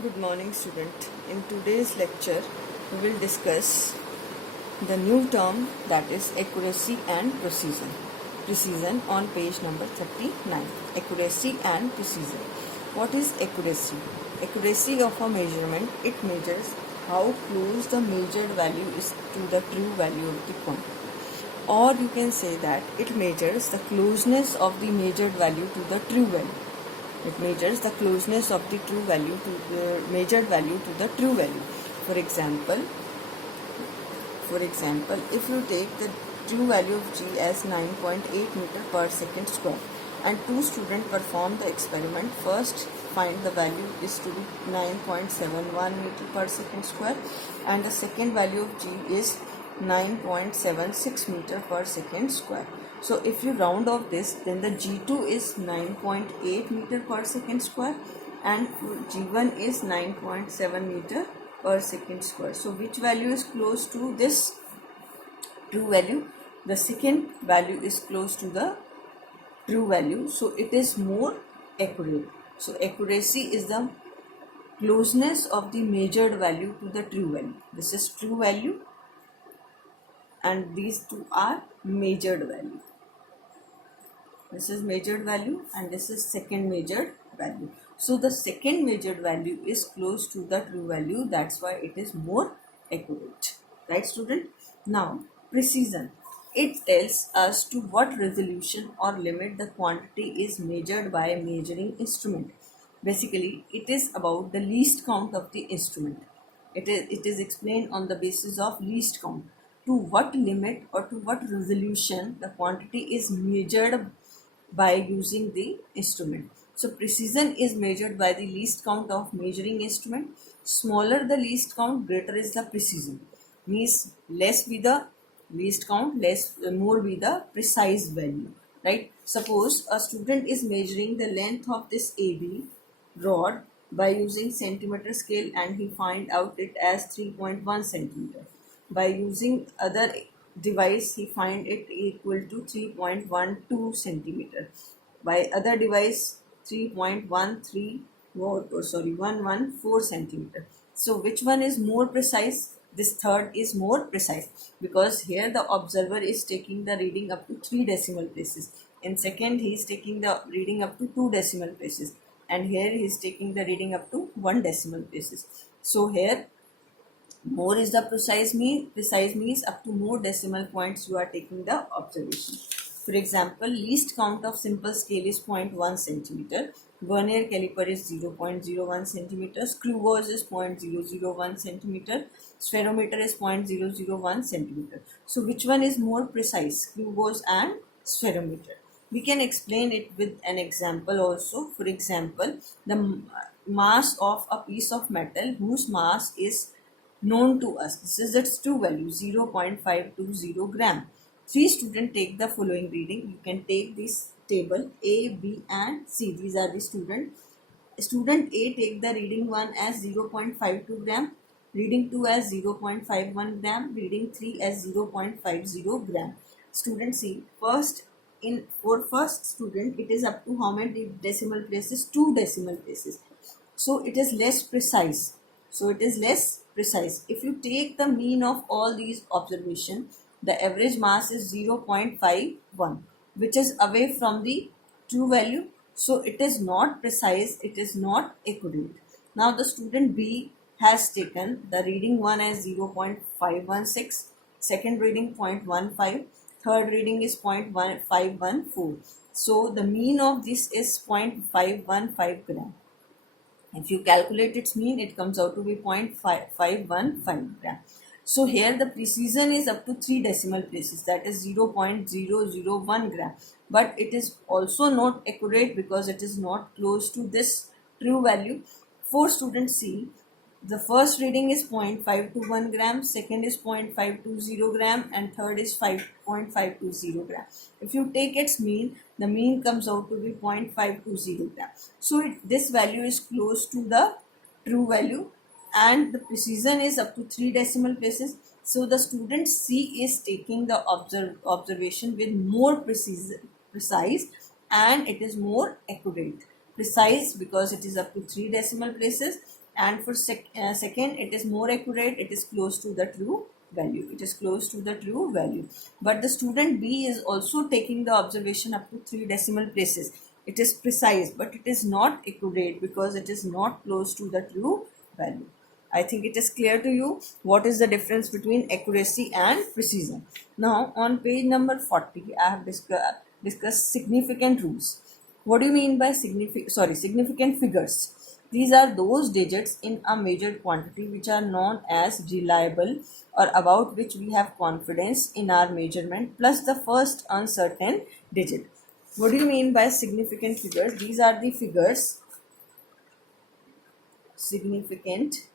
Good morning, student. In today's lecture, we will discuss the new term, that is accuracy and precision. Precision on page number 39. Accuracy and precision. What is accuracy? Accuracy of a measurement. It measures how close the measured value is to the true value of the quantity. Or you can say that it measures the closeness of the measured value to the true value. It measures the closeness of the true value to the measured value to the true value. For example, if you take the true value of g as 9.8 meter per second square and two students perform the experiment, first find the value is to be 9.71 meter per second square and the second value of g is 9.76 meter per second square. So if you round off this, then the G2 is 9.8 meter per second square and G1 is 9.7 meter per second square. So which value is close to this true value? The second value is close to the true value, so it is more accurate. So accuracy is the closeness of the measured value to the true value. This is true value and these two are measured value. This is measured value and this is second measured value. So the second measured value is close to the true value, that's why it is more accurate. Right, student? Now, precision. It tells us to what resolution or limit the quantity is measured by a measuring instrument. Basically, it is about the least count of the instrument. It is explained on the basis of least count. To what limit or to what resolution the quantity is measured by using the instrument. So precision is measured by the least count of measuring instrument. Smaller the least count, greater is the precision. Means less be the least count, more be the precise value. Right? Suppose a student is measuring the length of this AB rod by using centimeter scale and he find out it as 3.1 centimeter. By using other device he find it equal to 3.12 centimeter. By other device 114 centimeter. So which one is more precise? This third is more precise because here the observer is taking the reading up to 3 decimal places. In second he is taking the reading up to 2 decimal places and here he is taking the reading up to 1 decimal places. So here more is the precise means up to more decimal points you are taking the observation. For example, least count of simple scale is 0.1 centimeter, vernier caliper is 0.01 centimeter, screw gauge is 0.001 centimeter, spherometer is 0.001 centimeter. So which one is more precise, screw gauge and spherometer? We can explain it with an example also. For example, the mass of a piece of metal whose mass is known to us. This is its true value, 0.520 gram. 3 students take the following reading. You can take this table A, B and C. These are the students. Student A take the reading 1 as 0.52 gram, reading 2 as 0.51 gram, reading 3 as 0.50 gram. Student C, for first student it is up to how many decimal places? 2 decimal places. So it is less precise. If you take the mean of all these observations, the average mass is 0.51, which is away from the true value. So it is not precise, it is not accurate. Now the student B has taken the reading 1 as 0.516, second reading 0.15, third reading is 0.514. So the mean of this is 0.515 gram. If you calculate its mean, it comes out to be 0.515 gram. So here the precision is up to 3 decimal places, that is 0.001 gram. But it is also not accurate because it is not close to this true value. For student C, the first reading is 0.521 gram, second is 0.520 gram and third is 5.520 gram. If you take its mean, the mean comes out to be 0.520 gram. So this value is close to the true value and the precision is up to 3 decimal places. So the student C is taking the observation with more precise and it is more accurate. Precise because it is up to 3 decimal places and for second it is more accurate, it is close to the true value, it is close to the true value. But the student B is also taking the observation up to 3 decimal places. It is precise, but it is not accurate because it is not close to the true value. I think it is clear to you what is the difference between accuracy and precision. Now on page number 40, I have discussed significant rules. What do you mean by significant figures? These are those digits in a measured quantity which are known as reliable or about which we have confidence in our measurement plus the first uncertain digit. What do you mean by significant figures? These are the figures, significant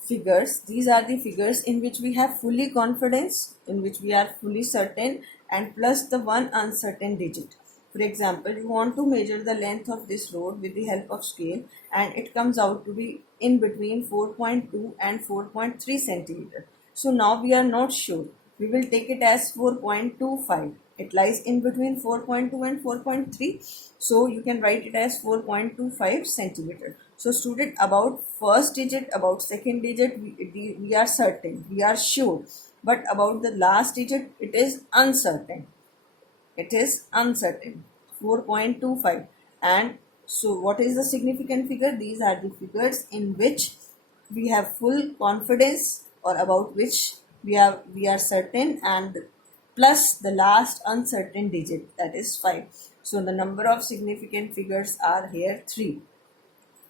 figures. These are the figures in which we have fully confidence, in which we are fully certain, and plus the one uncertain digit. For example, you want to measure the length of this road with the help of scale and it comes out to be in between 4.2 and 4.3 centimeter. So now we are not sure. We will take it as 4.25. It lies in between 4.2 and 4.3. So you can write it as 4.25 centimeter. So student, about first digit, about second digit, we are certain, we are sure. But about the last digit, it is uncertain. It is uncertain. 4.25. And so what is the significant figure? These are the figures in which we have full confidence or about which we are certain, and plus the last uncertain digit, that is 5. So the number of significant figures are here 3.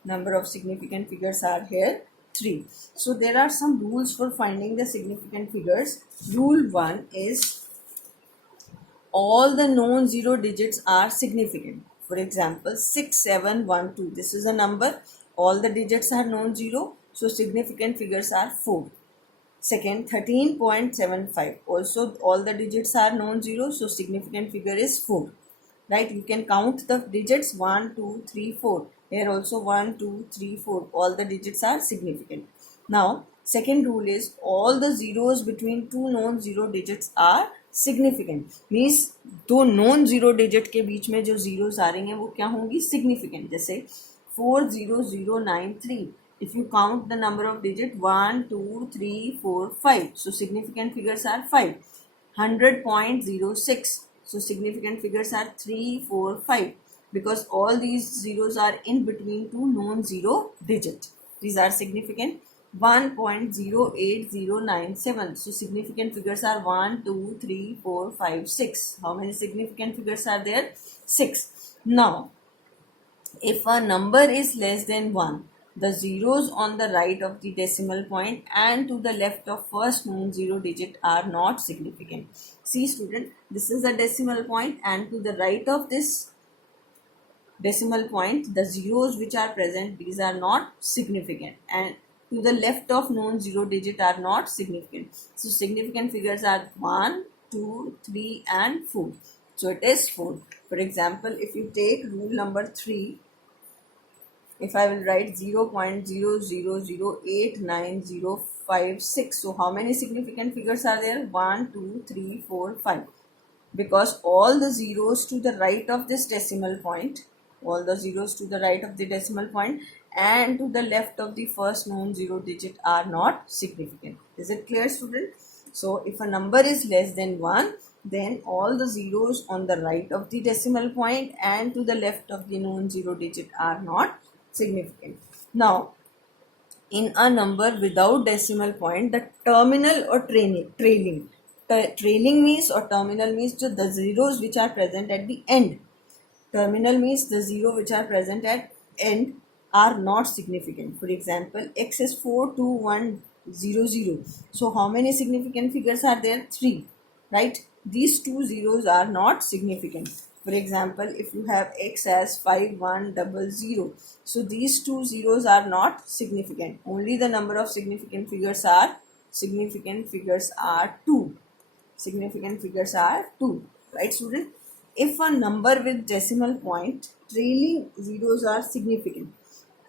Number of significant figures are here 3. So there are some rules for finding the significant figures. Rule 1 is all the known zero digits are significant. For example, 6712. This is a number. All the digits are known zero. So significant figures are 4. Second, 13.75. Also, all the digits are known zero. So significant figure is 4. Right? You can count the digits 1, 2, 3, 4. Here also 1, 2, 3, 4. All the digits are significant. Now, second rule is all the zeros between two known zero digits are significant. Means दो known zero digit के बीच में जो zeros आ रही हैं वो क्या होंगी? Significant. जैसे 40093. If you count the number of digits 1, 2, 3, 4, 5. So significant figures are 5. 100.06. So significant figures are 3, 4, 5. Because all these zeros are in between two known zero digits. These are significant. 1.08097. So significant figures are 1, 2, 3, 4, 5, 6. How many significant figures are there? 6. Now, if a number is less than 1, the zeros on the right of the decimal point and to the left of first known zero digit are not significant. See student, this is a decimal point and to the right of this decimal point, the zeros which are present, these are not significant, and to the left of known zero digit are not significant. So significant figures are 1, 2, 3 and 4. So it is 4. For example, if you take rule number 3, if I will write 0.0008905.6, so how many significant figures are there? 1, 2, 3, 4, 5. Because all the zeros to the right of this decimal point, all the zeros to the right of the decimal point and to the left of the first known zero digit are not significant. Is it clear student? So if a number is less than 1, then all the zeros on the right of the decimal point and to the left of the known zero digit are not significant. Now, in a number without decimal point, the terminal or trailing means or terminal means the zeros which are present at the end. Terminal means the zero which are present at end are not significant. For example, x is 42100. So how many significant figures are there? 3. Right? These two zeros are not significant. For example, if you have x as 5100, so these two zeros are not significant. Only the number of significant figures are 2. Significant figures are 2. Right student? If a number with decimal point, trailing zeros are significant.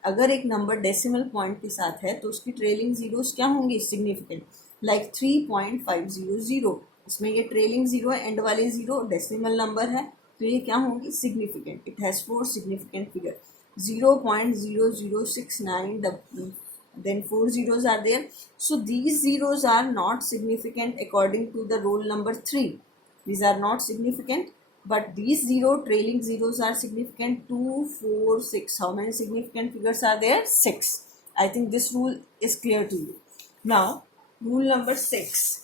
अगर एक number decimal point के साथ है तो उसकी trailing zeros क्या होंगी? Significant. Like 3.500, इसमें ये ट्रेलिंग जीरो है, एंड वाली जीरो डेसिमल नंबर है, तो ये क्या होंगी? Significant. It has 4 significant figure. 0.0069, then 4 zeros are there. So these zeros are not significant according to the roll number 3. These are not significant, but these trailing zeros are significant. 2, 4, 6. How many significant figures are there? 6. I think this rule is clear to you. Now, rule number 6.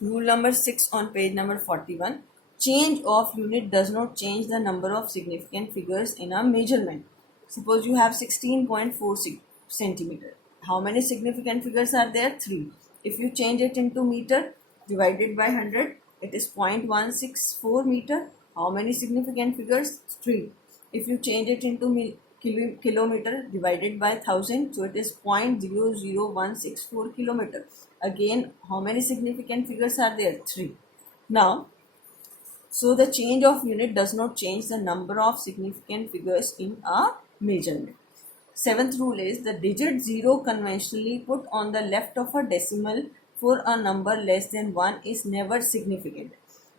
Rule number 6 on page number 41. Change of unit does not change the number of significant figures in a measurement. Suppose you have 16.4 centimeter. How many significant figures are there? 3. If you change it into meter divided by 100, it is 0.164 meter. How many significant figures? 3. If you change it into kilometer divided by 1000, so it is 0.00164 kilometer. Again, how many significant figures are there? 3. Now, so the change of unit does not change the number of significant figures in a measurement. 7th rule is the digit 0 conventionally put on the left of a decimal for a number less than 1 is never significant.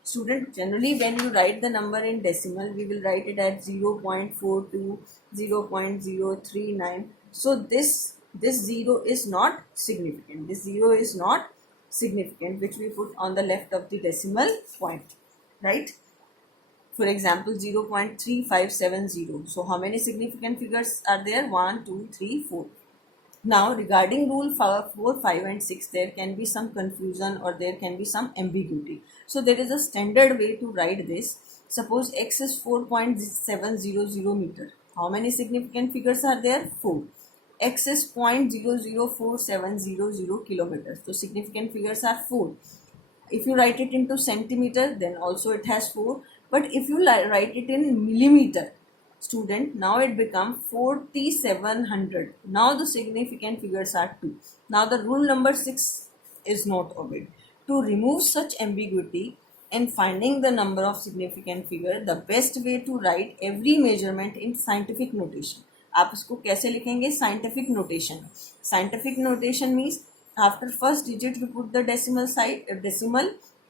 Student, generally when you write the number in decimal, we will write it at 0.42, 0.039. So this 0 is not significant. This 0 is not significant, which we put on the left of the decimal point, right? For example, 0.3570. So how many significant figures are there? 1, 2, 3, 4. Now, regarding rule 4, 5 and 6, there can be some confusion or there can be some ambiguity. So there is a standard way to write this. Suppose x is 4.700 meter. How many significant figures are there? 4. X is 0.004700 kilometers. So significant figures are 4. If you write it into centimeter, then also it has 4. But if you write it in millimeter, student, now it becomes 4700. Now the significant figures are 2. Now the rule number 6 is not obeyed. To remove such ambiguity in finding the number of significant figure, the best way to write every measurement in scientific notation. आप इसको कैसे लिखेंगे? Scientific notation. Scientific notation means after first digit we put the decimal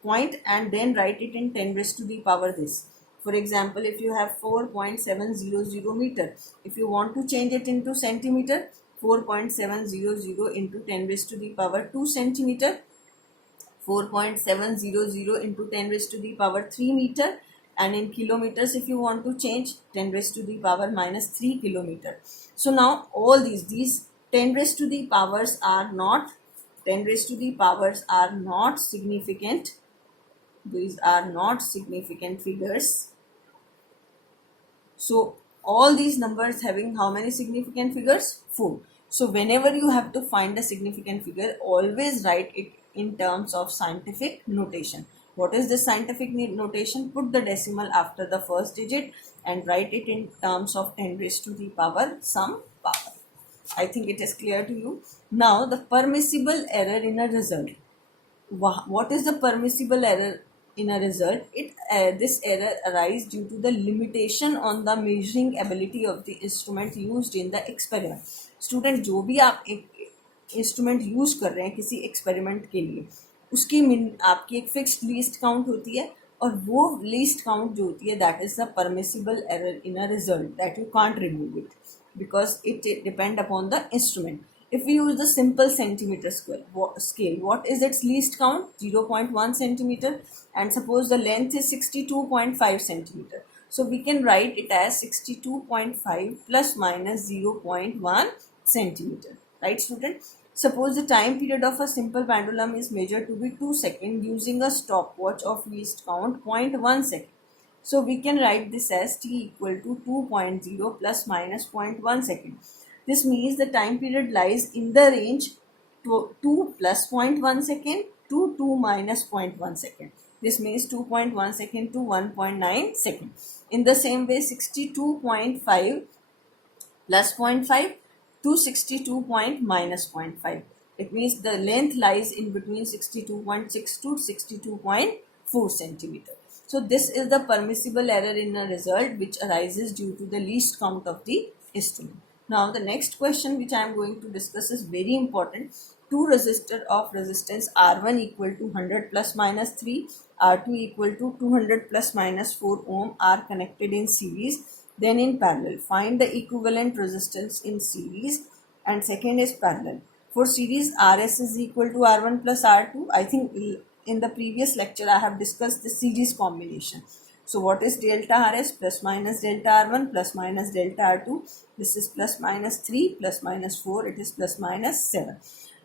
point and then write it in 10 raised to the power this. For example, if you have 4.700 meter, if you want to change it into centimeter, 4.700 into 10 raised to the power 2 centimeter, 4.700 into 10 raised to the power 3 meter, and in kilometers if you want to change, 10 raised to the power minus 3 kilometer. So now all these 10 raised to the powers are not significant. These are not significant figures. So all these numbers having how many significant figures? 4. So whenever you have to find a significant figure, always write it in terms of scientific notation. What is the scientific notation? Put the decimal after the first digit and write it in terms of 10 raised to the power some power. I think it is clear to you. Now the permissible error in a result. What is the permissible error in a result? This error arises due to the limitation on the measuring ability of the instrument used in the experiment. Student, जो भी आप एक instrument use कर रहे हैं किसी experiment के लिए, उसकी आपकी एक फिक्स्ड लीस्ट काउंट होती है और वो लीस्ट काउंट जो होती है that is the permissible error in a result that you can't remove it because it depend upon the instrument. If we use the simple centimeter scale, what is its least count? 0.1 centimeter, and suppose the length is 62.5 centimeter. So we can write it as 62.5 plus minus 0.1 centimeter. Right, student? Suppose the time period of a simple pendulum is measured to be 2 seconds using a stopwatch of least count 0.1 second. So we can write this as t equal to 2.0 plus minus 0.1 second. This means the time period lies in the range 2 plus 0.1 second to 2 minus 0.1 second. This means 2.1 second to 1.9 second. In the same way, 62.5 plus 0.5 to 62 minus 0.5. It means the length lies in between 62.6 to 62.4 centimeter. So this is the permissible error in a result which arises due to the least count of the instrument. Now the next question which I am going to discuss is very important. Two resistors of resistance R1 equal to 100 plus minus 3, R2 equal to 200 plus minus 4 ohm are connected in series Then in parallel, find the equivalent resistance in series, and second is parallel. For series, RS is equal to R1 plus R2. I think in the previous lecture I have discussed the series combination. So what is delta RS? Plus minus delta R1 plus minus delta R2. This is plus minus 3 plus minus 4. It is plus minus 7.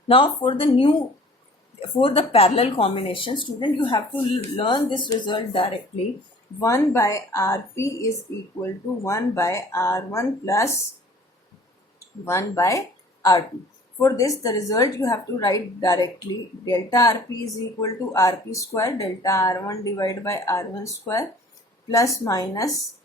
Now for the parallel combination, student, you have to learn this result directly. 1 by Rp is equal to 1 by R1 plus 1 by R2. For this, the result you have to write directly. Delta Rp is equal to Rp square delta R1 divided by R1 square plus minus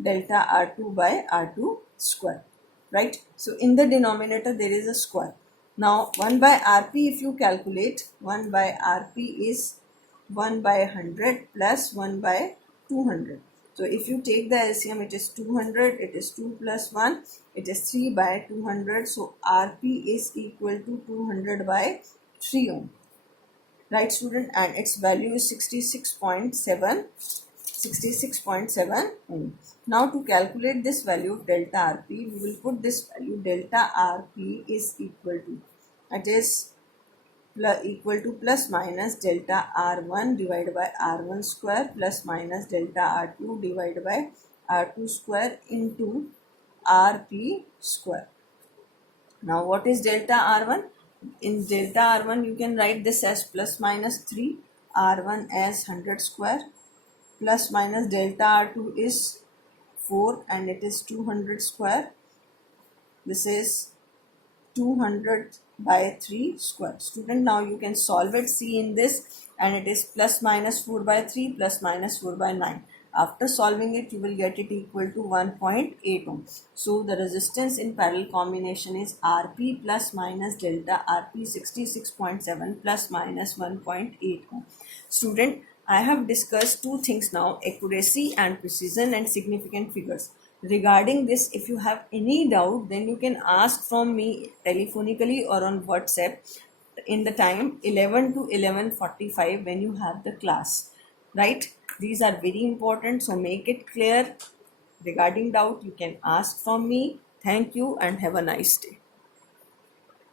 delta R2 by R2 square. Right? So in the denominator there is a square. Now 1 by Rp, if you calculate, 1 by Rp is 1 by 100 plus 1 by 200. So if you take the LCM, it is 200, it is 2 plus 1, it is 3 by 200. So Rp is equal to 200 by 3 ohm. Right, student? And its value is 66.7 ohm. Now to calculate this value of delta Rp, we will put this value delta Rp is equal to, it is equal to plus minus delta R1 divided by R1 square plus minus delta R2 divided by R2 square into Rp square. Now what is delta R1? In delta R1 you can write this as plus minus 3, R1 as 100 square, plus minus delta R2 is 4 and it is 200 square. This is 200 by 3 square. Student, now you can solve it. See in this, and it is plus minus 4 by 3 plus minus 4 by 9. After solving it, you will get it equal to 1.8 ohm. So the resistance in parallel combination is Rp plus minus delta Rp 66.7 plus minus 1.8 ohm. Student, I have discussed two things now: accuracy and precision and significant figures. Regarding this, if you have any doubt, then you can ask from me telephonically or on WhatsApp in the time 11 to 11:45 when you have the class. Right? These are very important, so make it clear. Regarding doubt, you can ask from me. Thank you and have a nice day.